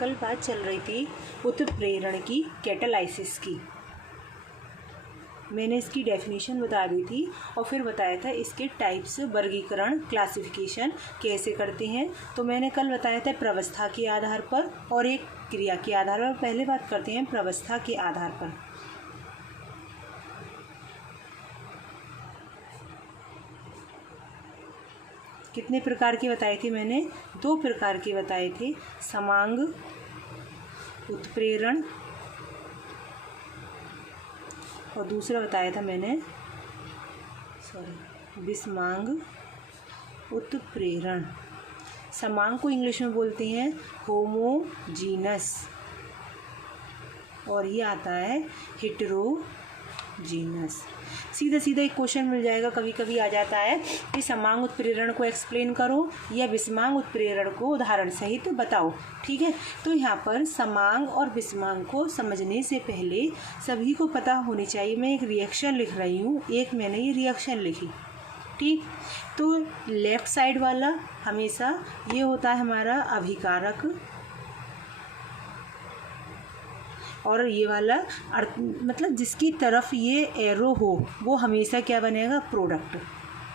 कल बात चल रही थी उत्प्रेरण की, कैटालाइसिस की। मैंने इसकी डेफिनेशन बता दी थी और फिर बताया था इसके टाइप्स, वर्गीकरण, क्लासिफिकेशन कैसे करते हैं। तो मैंने कल बताया था प्रावस्था के आधार पर और एक क्रिया के आधार पर। पहले बात करते हैं प्रावस्था के आधार पर। कितने प्रकार के बताए थे मैंने? 2 प्रकार के बताए थे, समांग उत्प्रेरण और दूसरा बताया था मैंने विषमांग उत्प्रेरण। समांग को इंग्लिश में बोलते हैं होमोजीनस और ये आता है हेटेरोजीनस। सीधा सीधा एक क्वेश्चन मिल जाएगा, कभी कभी आ जाता है कि समांग उत्प्रेरण को एक्सप्लेन करो या विषमांग उत्प्रेरण को उदाहरण सहित बताओ। ठीक है, तो यहाँ पर समांग और विषमांग को समझने से पहले सभी को पता होनी चाहिए। मैं एक रिएक्शन लिख रही हूँ, एक मैंने ये रिएक्शन लिखी। ठीक, तो लेफ्ट साइड वाला हमेशा ये होता है हमारा अभिकारक और ये वाला मतलब जिसकी तरफ ये एरो हो वो हमेशा क्या बनेगा? प्रोडक्ट,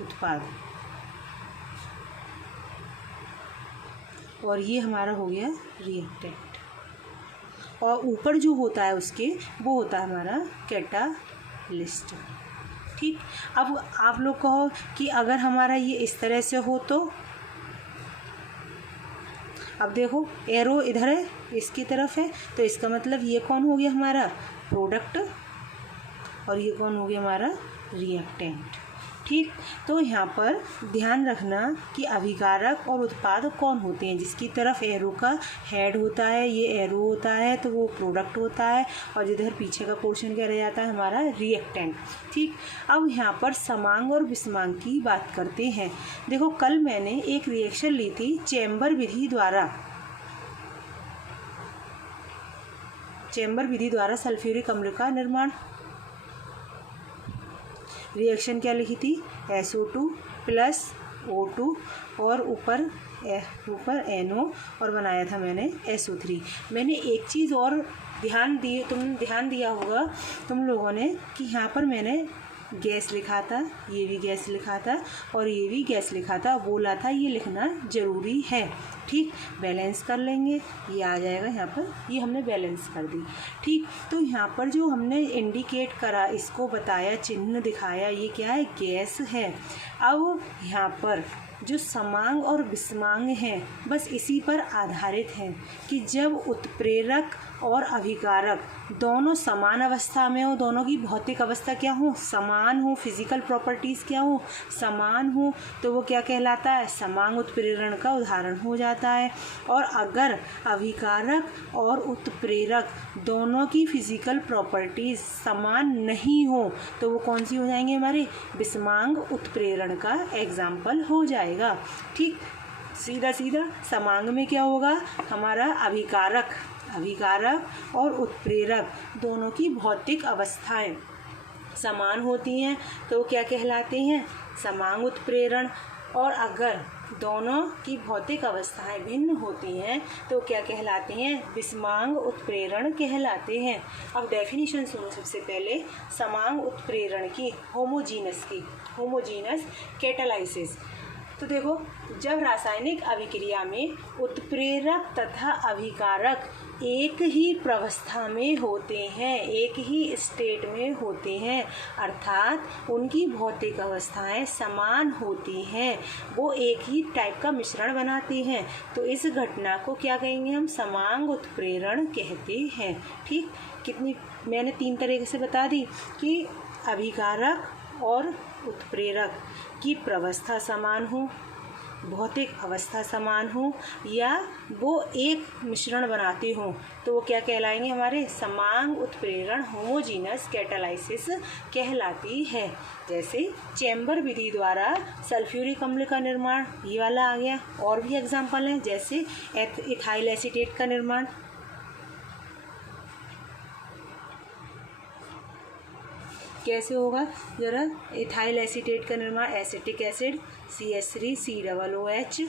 उत्पाद। और ये हमारा हो गया रिएक्टेंट और ऊपर जो होता है उसके वो होता है हमारा कैटालिस्ट। ठीक, अब आप लोग कहो कि अगर हमारा ये इस तरह से हो तो अब देखो एरो इधर है, इसकी तरफ है, तो इसका मतलब ये कौन हो गया? हमारा प्रोडक्ट और ये कौन हो गया? हमारा रिएक्टेंट। ठीक, तो यहाँ पर ध्यान रखना कि अभिकारक और उत्पाद कौन होते हैं? जिसकी तरफ एरो का हेड होता है, ये एरो होता है तो वो प्रोडक्ट होता है और जिधर पीछे का पोर्शन क्या रह जाता है? हमारा रिएक्टेंट। ठीक, अब यहाँ पर समांग और विषमांग की बात करते हैं। देखो कल मैंने एक रिएक्शन ली थी चैम्बर विधि द्वारा। चैम्बर विधि द्वारा सल्फ्यूरिक अम्ल का निर्माण। रिएक्शन क्या लिखी थी? SO2 प्लस O2 और ऊपर NO और बनाया था मैंने SO3। मैंने एक चीज़ और ध्यान दिया होगा तुम लोगों ने कि यहाँ पर मैंने गैस लिखा था, ये भी गैस लिखा था और ये भी गैस लिखा था, बोला था ये लिखना ज़रूरी है। ठीक, बैलेंस कर लेंगे, ये आ जाएगा यहाँ पर, ये हमने बैलेंस कर दी। ठीक, तो यहाँ पर जो हमने इंडिकेट करा, इसको बताया, चिन्ह दिखाया, ये क्या है? गैस है। अब यहाँ पर जो समांग और विषमांग हैं बस इसी पर आधारित हैं कि जब उत्प्रेरक और अभिकारक दोनों समान अवस्था में हो, दोनों की भौतिक अवस्था क्या हो? समान हो, फिजिकल प्रॉपर्टीज़ क्या हो? समान हो, तो वो क्या कहलाता है? समांग उत्प्रेरण का उदाहरण हो जाता है। और अगर अभिकारक और उत्प्रेरक दोनों की फिजिकल प्रॉपर्टीज़ समान नहीं हो तो वो कौन सी हो जाएंगे? हमारे विषमांग उत्प्रेरण का एग्जाम्पल हो जाएगा। ठीक, सीधा सीधा समांग में क्या होगा? हमारा अभिकारक और उत्प्रेरक दोनों की भौतिक अवस्थाएं समान होती हैं तो क्या कहलाते हैं? समांग उत्प्रेरण। और अगर दोनों की भौतिक अवस्थाएं भिन्न होती हैं तो क्या कहलाते हैं? विषमांग उत्प्रेरण कहलाते हैं। अब डेफिनेशन सुनो सबसे पहले समांग उत्प्रेरण की, होमोजीनस कैटालाइसिस। तो देखो, जब रासायनिक अभिक्रिया में उत्प्रेरक तथा अभिकारक एक ही प्रावस्था में होते हैं, एक ही स्टेट में होते हैं, अर्थात उनकी भौतिक अवस्थाएं समान होती हैं, वो एक ही टाइप का मिश्रण बनाते हैं, तो इस घटना को क्या कहेंगे हम? समांग उत्प्रेरण कहते हैं। ठीक, कितनी मैंने 3 तरीके से बता दी कि अभिकारक और उत्प्रेरक की प्रावस्था समान हो, भौतिक अवस्था समान हो या वो एक मिश्रण बनाते हो तो वो क्या कहलाएंगे? हमारे समांग उत्प्रेरण, होमोजीनस कैटालाइसिस कहलाती है। जैसे चैम्बर विधि द्वारा सल्फ्यूरिक अम्ल का निर्माण, ये वाला आ गया। और भी एग्जाम्पल हैं, जैसे इथाइल एसीटेट का निर्माण। कैसे होगा ज़रा? इथाइल एसीटेट का निर्माण, acetic acid CH3COOH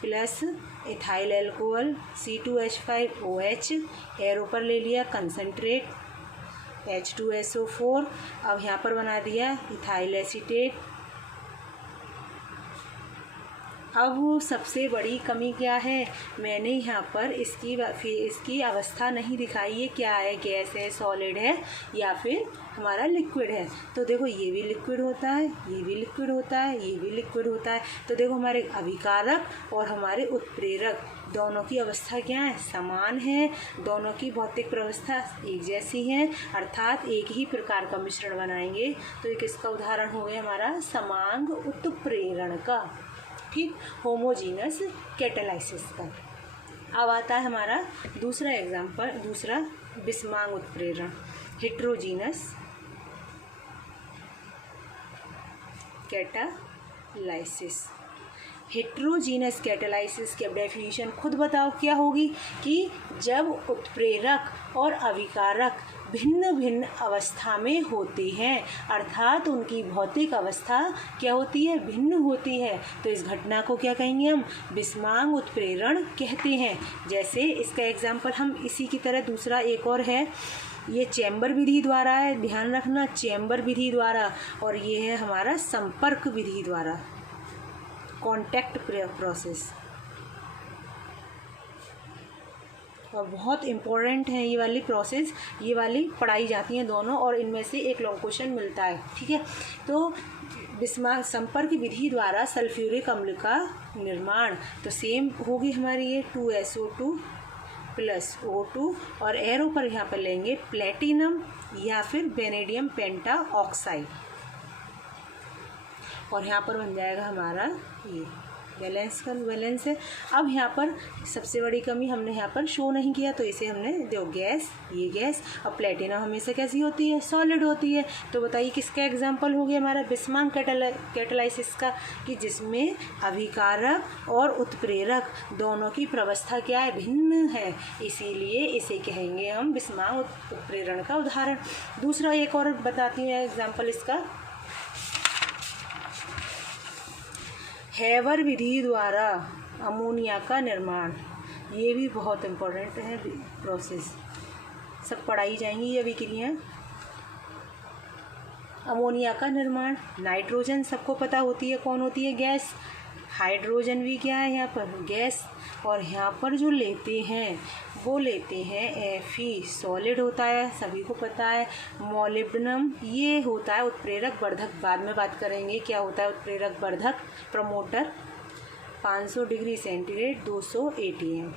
plus ethyl alcohol C2H5OH, arrow पर ले लिया कंसनट्रेट H2SO4। अब यहाँ पर बना दिया इथाइल एसीटेट। अब सबसे बड़ी कमी क्या है, मैंने यहाँ पर इसकी अवस्था नहीं दिखाई है, क्या है, गैस है, सॉलिड है या फिर हमारा लिक्विड है। तो देखो ये भी लिक्विड होता है, ये भी लिक्विड होता है, ये भी लिक्विड होता है। तो देखो हमारे अभिकारक और हमारे उत्प्रेरक दोनों की अवस्था क्या है, समान है, दोनों की भौतिक प्रवस्था एक जैसी है, अर्थात एक ही प्रकार का मिश्रण बनाएंगे। तो ये किसका उदाहरण हो गया, हमारा समांग उत्प्रेरण का, ठीक, होमोजीनस कैटालाइसिस का। अब आता है हमारा दूसरा एग्जाम्पल, दूसरा विषमांग उत्प्रेरण, हेट्रोजीनस कैटालाइसिस। हेट्रोजीनस कैटालाइसिस की अब डेफिनेशन खुद बताओ क्या होगी, कि जब उत्प्रेरक और अभिकारक भिन्न भिन्न अवस्था में होते हैं, अर्थात उनकी भौतिक अवस्था क्या होती है, भिन्न होती है, तो इस घटना को क्या कहेंगे हम, विषमांग उत्प्रेरण कहते हैं। जैसे इसका एग्जाम्पल हम इसी की तरह दूसरा एक और है, ये चैम्बर विधि द्वारा है, ध्यान रखना, चैम्बर विधि द्वारा, और ये है हमारा संपर्क विधि द्वारा, कॉन्टैक्ट प्रोसेस। और बहुत इम्पोर्टेंट है ये वाली प्रोसेस, ये वाली पढ़ाई जाती हैं दोनों, और इनमें से एक लॉन्ग क्वेश्चन मिलता है, ठीक है। तो विषमांग संपर्क विधि द्वारा सल्फ्यूरिक अम्ल का निर्माण, तो सेम होगी हमारी ये 2SO2 + O2, और एरो पर यहाँ पर लेंगे प्लेटिनम या फिर वेनेडियम पेंटा ऑक्साइड, और यहाँ पर बन जाएगा हमारा ये बैलेंस है। अब यहाँ पर सबसे बड़ी कमी हमने यहाँ पर शो नहीं किया, तो इसे हमने देखो गैस, ये गैस, और प्लेटिनम हमेशा कैसी होती है, सॉलिड होती है। तो बताइए किसका एग्जाम्पल हो गया हमारा विषमांग कैटालाइसिस का, कि जिसमें अभिकारक और उत्प्रेरक दोनों की प्रवस्था क्या है, भिन्न है, इसीलिए इसे कहेंगे हम विषमांग उत्प्रेरण का उदाहरण। दूसरा एक और बताती हूँ एग्जाम्पल इसका, हेवर विधि द्वारा अमोनिया का निर्माण, ये भी बहुत इम्पोर्टेंट है प्रोसेस, सब पढ़ाई जाएंगी ये अभिक्रियाएं। अमोनिया का निर्माण, नाइट्रोजन सबको पता होती है कौन होती है, गैस, हाइड्रोजन भी क्या है यहाँ पर, गैस, और यहाँ पर जो लेते हैं वो लेते हैं Fe, सॉलिड होता है, सभी को पता है। मोलिब्डेनम, ये होता है उत्प्रेरक वर्धक, बाद में बात करेंगे क्या होता है उत्प्रेरक वर्धक, प्रमोटर, 500 डिग्री सेंटीग्रेड 200 ATM,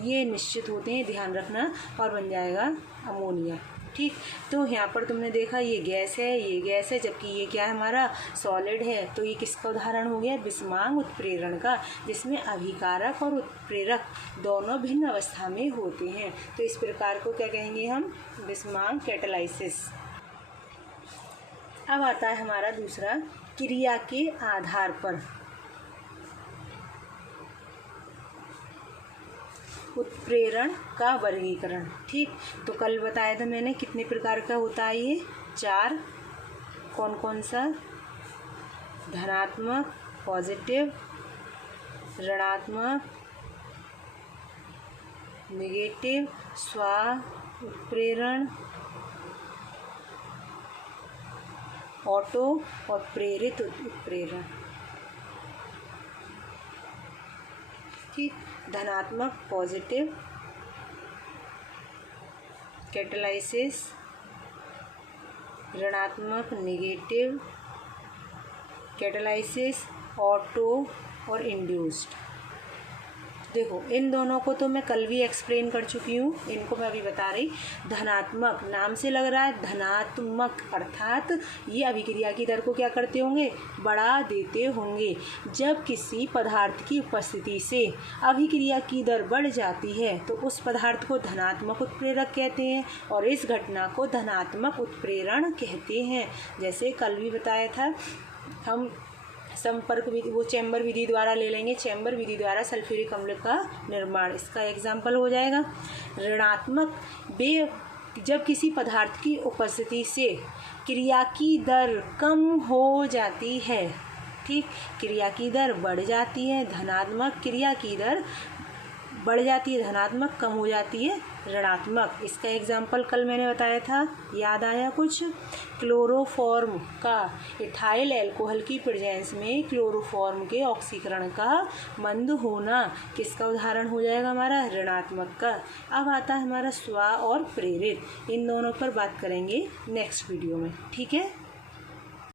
ये निश्चित होते हैं, ध्यान रखना, और बन जाएगा अमोनिया, ठीक। तो यहाँ पर तुमने देखा ये गैस है, ये गैस है, जबकि ये क्या है हमारा सॉलिड है। तो ये किसका उदाहरण हो गया, विषमांग उत्प्रेरण का, जिसमें अभिकारक और उत्प्रेरक दोनों भिन्न अवस्था में होते हैं। तो इस प्रकार को क्या कहेंगे हम, विषमांग कैटालाइसिस। अब आता है हमारा दूसरा, क्रिया के आधार पर उत्प्रेरण का वर्गीकरण, ठीक। तो कल बताया था मैंने कितने प्रकार का होता है ये, 4, कौन कौन सा, धनात्मक, पॉजिटिव, ऋणात्मक, नेगेटिव, स्व उत्प्रेरण, ऑटो और प्रेरित उत्प्रेरण, ठीक। धनात्मक पॉजिटिव कैटालाइसिस, ऋणात्मक नेगेटिव कैटालाइसिस, ऑटो और इंड्यूस्ड। देखो इन दोनों को तो मैं कल भी एक्सप्लेन कर चुकी हूँ, इनको मैं अभी बता रही। धनात्मक, नाम से लग रहा है धनात्मक, अर्थात ये अभिक्रिया की दर को क्या करते होंगे, बढ़ा देते होंगे। जब किसी पदार्थ की उपस्थिति से अभिक्रिया की दर बढ़ जाती है तो उस पदार्थ को धनात्मक उत्प्रेरक कहते हैं और इस घटना को धनात्मक उत्प्रेरण कहते हैं। जैसे कल भी बताया था, हम संपर्क विधि, वो चैम्बर विधि द्वारा ले लेंगे, चैम्बर विधि द्वारा सल्फ्यूरिक अम्ल का निर्माण, इसका एग्जाम्पल हो जाएगा। ऋणात्मक, जब किसी पदार्थ की उपस्थिति से क्रिया की दर कम हो जाती है, ठीक, क्रिया की दर बढ़ जाती है, धनात्मक क्रिया की दर बढ़ जाती है, धनात्मक कम हो जाती है ऋणात्मक। इसका एग्जाम्पल कल मैंने बताया था, याद आया कुछ? क्लोरोफॉर्म का इथाइल अल्कोहल की प्रेजेंस में क्लोरोफॉर्म के ऑक्सीकरण का मंद होना किसका उदाहरण हो जाएगा? हमारा ऋणात्मक का। अब आता है हमारा स्व और प्रेरित, इन दोनों पर बात करेंगे नेक्स्ट वीडियो में। ठीक है।